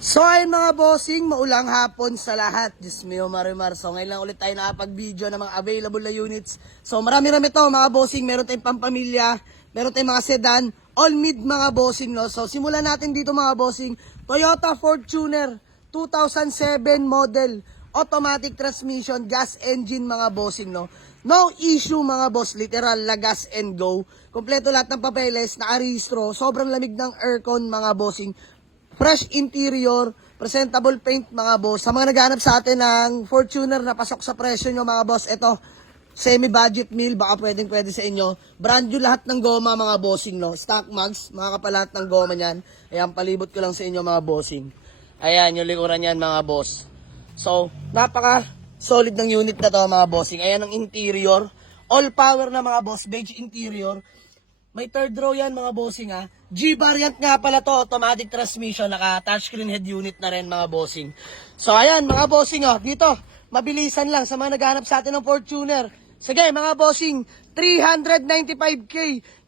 So ayun mga bossing, maulang hapon sa lahat. Diyos mio marimar. So ngayon lang ulit tayo nakapag-video ng mga available na units. So marami-rami to mga bossing. Meron tayong pampamilya, meron tayong mga sedan, all mid mga bossing, no. So simulan natin dito mga bossing. Toyota Fortuner 2007 model, automatic transmission, gas engine mga bossing, no. No issue mga boss, literal la gas and go. Kompleto lahat ng papeles, nakarehistro, sobrang lamig ng aircon mga bossing. Fresh interior, presentable paint mga boss. Sa mga naghahanap sa atin ng Fortuner na pasok sa presyo nyo mga boss, ito, semi-budget meal, baka pwede sa inyo. Brand new lahat ng goma mga bossing, no? Stock mags, mga kapalat ng goma niyan. Ayan, palibot ko lang sa inyo mga bossing. Ayan, yung likuran niyan mga boss. So, napaka solid ng unit na to mga bossing. Ayan ang interior. All power na mga boss, beige interior. May third row yan mga bossing ha. G-variant nga pala to, automatic transmission, naka touchscreen head unit na rin mga bossing. So ayan mga bossing oh, dito, mabilisan lang sa mga naghahanap sa atin ng Fortuner. Sige mga bossing, 395k,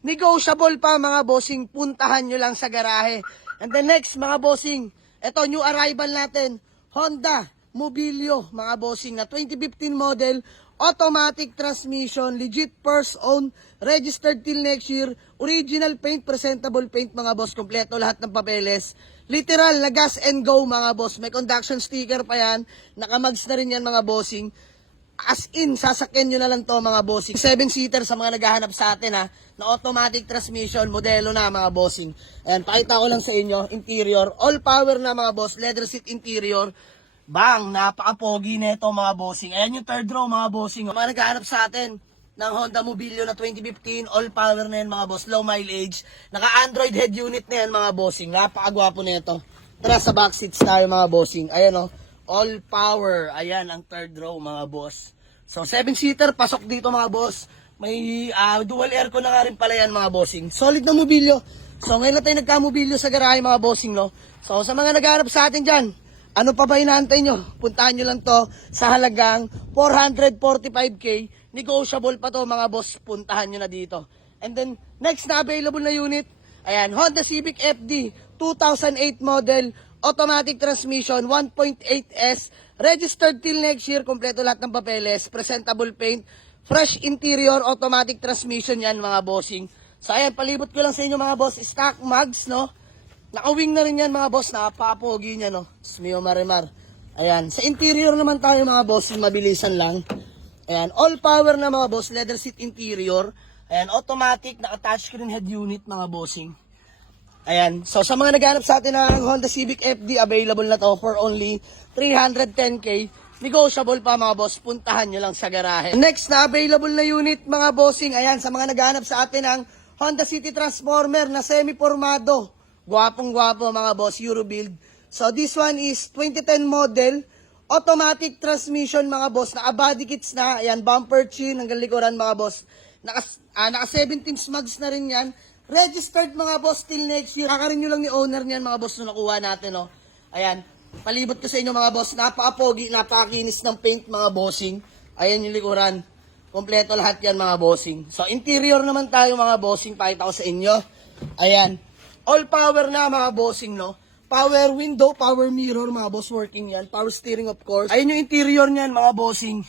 negotiable pa mga bossing, puntahan nyo lang sa garahe. And the next mga bossing, eto new arrival natin, Honda Mobilio mga bossing na 2015 model, automatic transmission, legit first own, registered till next year, original paint, presentable paint mga boss, kompleto lahat ng papeles. Literal na gas and go mga boss, may conduction sticker pa yan, nakamags na rin yan mga bossing. As in, sasakyan nyo na lang to mga bossing. 7-seater sa mga naghahanap sa atin ha, na automatic transmission, modelo na mga bossing. Ayan, pakita ko lang sa inyo, interior, all power na mga boss, leather seat interior. Bang, napaka-pogi nito mga bossing. Ayan yung third row mga bossing. Mga naghahanap sa atin ng Honda Mobilio na 2015, all power na yan mga boss, low mileage. Naka-Android head unit na yan mga bossing. Napaka-gwapo nito. Tara sa back seats tayo mga bossing. Ayan o, all power. Ayan ang third row mga boss. So 7-seater, pasok dito mga boss. May dual aircon na nga rin pala yan mga bossing. Solid na Mobilio. So ngayon na tayo nagka-Mobilio sa garahe mga bossing, no. So sa mga naghahanap sa atin dyan, ano pa ba inaantay nyo? Puntahan nyo lang to sa halagang 445k. Negotiable pa to mga boss. Puntahan nyo na dito. And then, next na available na unit. Ayan, Honda Civic FD 2008 model. Automatic transmission, 1.8S. Registered till next year. Kompleto lahat ng papeles. Presentable paint. Fresh interior, automatic transmission yan mga bossing. So ayan, palibot ko lang sa inyo mga boss. Stock mags, no? Naka-wing na rin yan mga boss, napapogi niya no. Smio marimar. Ayan, sa interior naman tayo mga boss, mabilisan lang. Ayan, all power na mga boss, leather seat interior. Ayan, automatic, naka-touchscreen head unit mga bossing. Ayan, so sa mga naghanap sa atin ng Honda Civic FD, available na to for only 310k. Negotiable pa mga boss, puntahan nyo lang sa garahe. Next na available na unit mga bossing, ayan, sa mga naghanap sa atin ng Honda City Transformer na semi-formado. Gwapong-gwapo mga boss, Euro build. So this one is 2010 model, automatic transmission mga boss, naka-body kits na, ayan, bumper chin, hanggang likuran mga boss. Naka 17 smugs na rin yan. Registered mga boss till next year. Kakarenew lang ni owner niyan mga boss nung nakuha natin, no. Ayan, palibot ko sa inyo mga boss, napaka-pogi, napaka-kinis ng paint mga bossing. Ayan yung likuran. Kompleto lahat yan mga bossing. So interior naman tayo mga bossing, pakita ko sa inyo. Ayan. All power na mga bossing, no? Power window, power mirror, mga boss, working yan. Power steering, of course. Ayun yung interior niyan, mga bossing.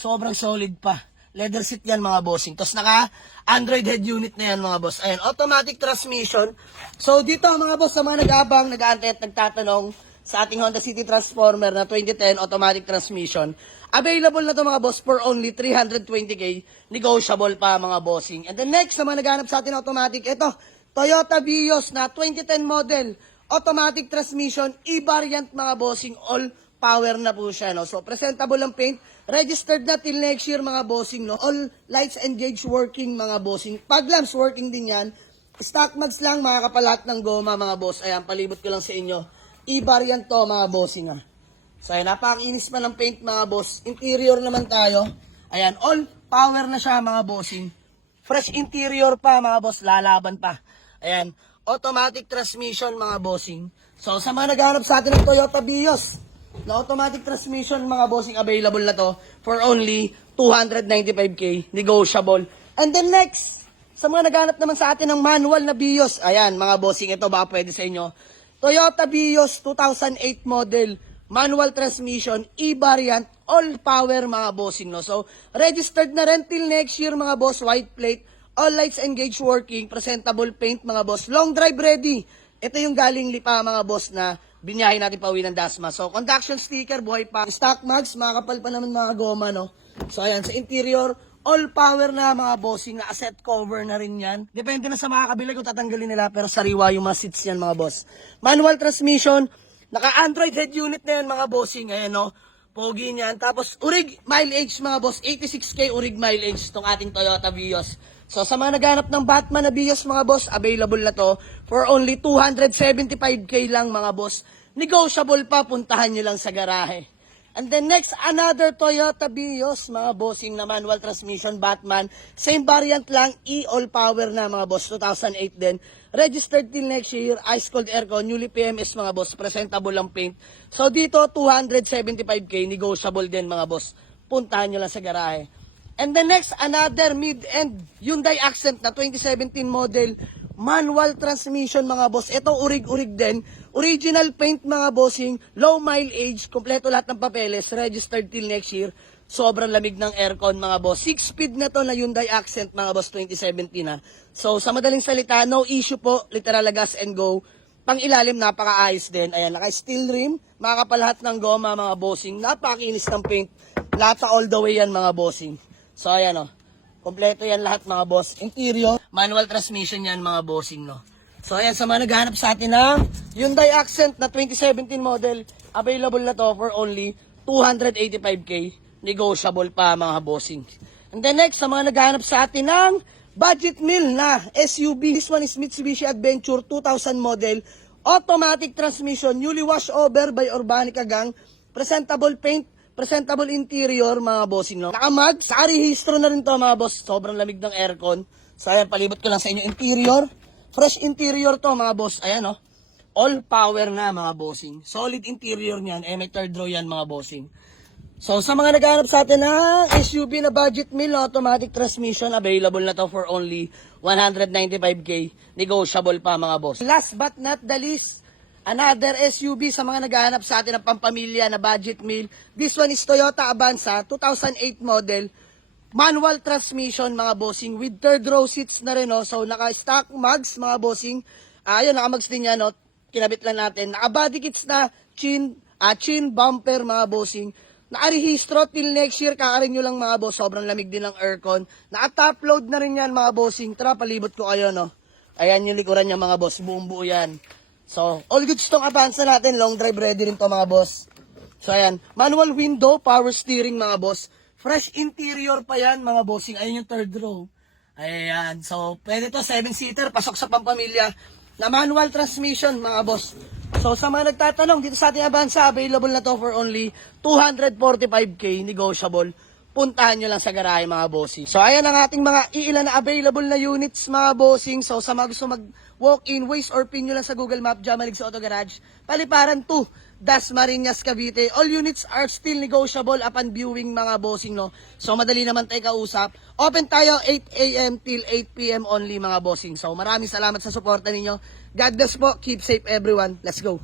Sobrang solid pa. Leather seat yan, mga bossing. Tapos naka-Android head unit na yan, mga boss. Ayan, automatic transmission. So, dito, mga boss, sa mga nag-aabang, nag-aantay at nagtatanong sa ating Honda City Transformer na 2010 automatic transmission. Available na to mga boss for only 320k. Negotiable pa, mga bossing. And then next, sa mga naghanap sa atin automatic, ito, Toyota Vios na 2010 model, automatic transmission, e-variant mga bossing, all power na po siya, no? So, presentable ang paint, registered na till next year mga bossing, no? All lights and gauge working mga bossing, pag lamps working din yan, stock mags lang, mga kapalat ng goma mga boss. Ayan, palibot ko lang sa inyo, e-variant to mga bossing ha. So, ayan, napakakinis pa ng paint mga boss. Interior naman tayo, ayan, all power na siya mga bossing, fresh interior pa mga boss, lalaban pa. Ayan, automatic transmission mga bossing. So sa mga naghahanap sa atin ng Toyota Vios na automatic transmission mga bossing, available na to for only 295k, negotiable. And then next, sa mga naghahanap naman sa atin ng manual na Vios, ayan mga bossing, ito baka pwede sa inyo. Toyota Vios 2008 model, manual transmission, e-variant, all power mga bossing, no? So, registered na rin till next year mga boss, white plate, all lights engaged working, presentable paint mga boss, long drive ready. Ito yung galing Lipa mga boss na binyahin natin pauwi ng Dasma. So, conduction sticker, buhay pa. Stock mags, makakapal pa naman mga goma, no? So, ayan, sa interior, all power na mga bossing, na asset cover na rin yan. Depende na sa mga kabila kung tatanggalin nila, pero sariwa yung mga seats yan mga boss. Manual transmission, naka-Android head unit na yan mga bossing, ayan, no? Pogi niyan. Tapos, urig mileage mga boss, 86k urig mileage itong ating Toyota Vios. So, sa mga naghanap ng Batman na Vios mga boss, available na to for only 275k lang mga boss. Negotiable pa, puntahan nyo lang sa garahe. And then next, another Toyota Vios mga bossing na manual transmission Batman. Same variant lang, all power na mga boss, 2008 din. Registered till next year, ice cold aircon, newly PMS mga boss, presentable lang paint. So dito, 275k, negotiable din mga boss. Puntahan nyo lang sa garahe. And then next, another mid-end Hyundai Accent na 2017 model, manual transmission mga boss. Ito urig-urig din. Original paint mga bossing, low mileage, kompleto lahat ng papeles, registered till next year. Sobrang lamig ng aircon mga boss. 6-speed na to na Hyundai Accent mga boss 2017 ha. So sa madaling salita, no issue po, literal na gas and go. Pang ilalim, napaka-ayos din. Ayan, naka-steel rim, makakapalahat ng goma mga bossing. Napakakinis ng paint. Lahat all the way yan mga bossing. So ayan o, kompleto yan lahat mga boss. Interior, manual transmission yan mga bossing no. So ayan, sa mga naghahanap sa atin ng Hyundai Accent na 2017 model, available na to for only 285k. Negotiable pa mga bossing. And then next, sa mga naghahanap sa atin ng budget meal na SUV. This one is Mitsubishi Adventure 2000 model, automatic transmission, newly washed over by Urbanica Gang, presentable paint, presentable interior mga bossing no. Nakamag, sa rehistro na rin to mga boss. Sobrang lamig ng aircon. So ayan, palibot ko lang sa inyo interior. Fresh interior to mga boss. Ayan no. All power na mga bossing. Solid interior niyan. May third row yan mga bossing. So sa mga naghahanap sa atin na SUV na budget meal na automatic transmission, available na to for only 195k. Negotiable pa mga boss. Last but not the least, another SUV sa mga naghahanap sa atin ng pampamilya na budget meal. This one is Toyota Avanza, 2008 model. Manual transmission mga bossing with third row seats na rin. No? So naka-stock mags mga bossing. Ayun, naka-mags din yan. No? Kinabit lang natin. Naka-body kits na chin bumper mga bossing. Naka-rehistro till next year. Kakarin nyo lang mga boss. Sobrang lamig din ng aircon. Naka-top load na rin yan mga bossing. Tara, palibot ko kayo. No? Ayan yung likuran niya mga boss. Buong buo yan. So, all goods tong Avanza natin. Long drive ready rin to mga boss. So, ayan. Manual window, power steering mga boss. Fresh interior pa yan mga bossing. Ayan yung third row. Ayan. So, pwede to 7-seater. Pasok sa pampamilya. Na manual transmission mga boss. So, sa mga nagtatanong, dito sa ating Avanza, available na to for only 245k, negotiable. Puntahan nyo lang sa garahe mga bossing. So, ayan ang ating mga iilan na available na units mga bossing. So, sa mga gusto mag-walk-in, waste or pin nyo lang sa Google Map, Jamalig sa Auto Garage. Paliparan 2, Dasmariñas, Cavite. All units are still negotiable upon viewing mga bossing, no? So, madali naman tayo kausap. Open tayo 8 a.m. till 8 p.m. only mga bossing. So, maraming salamat sa suporta ninyo. God bless po. Keep safe everyone. Let's go.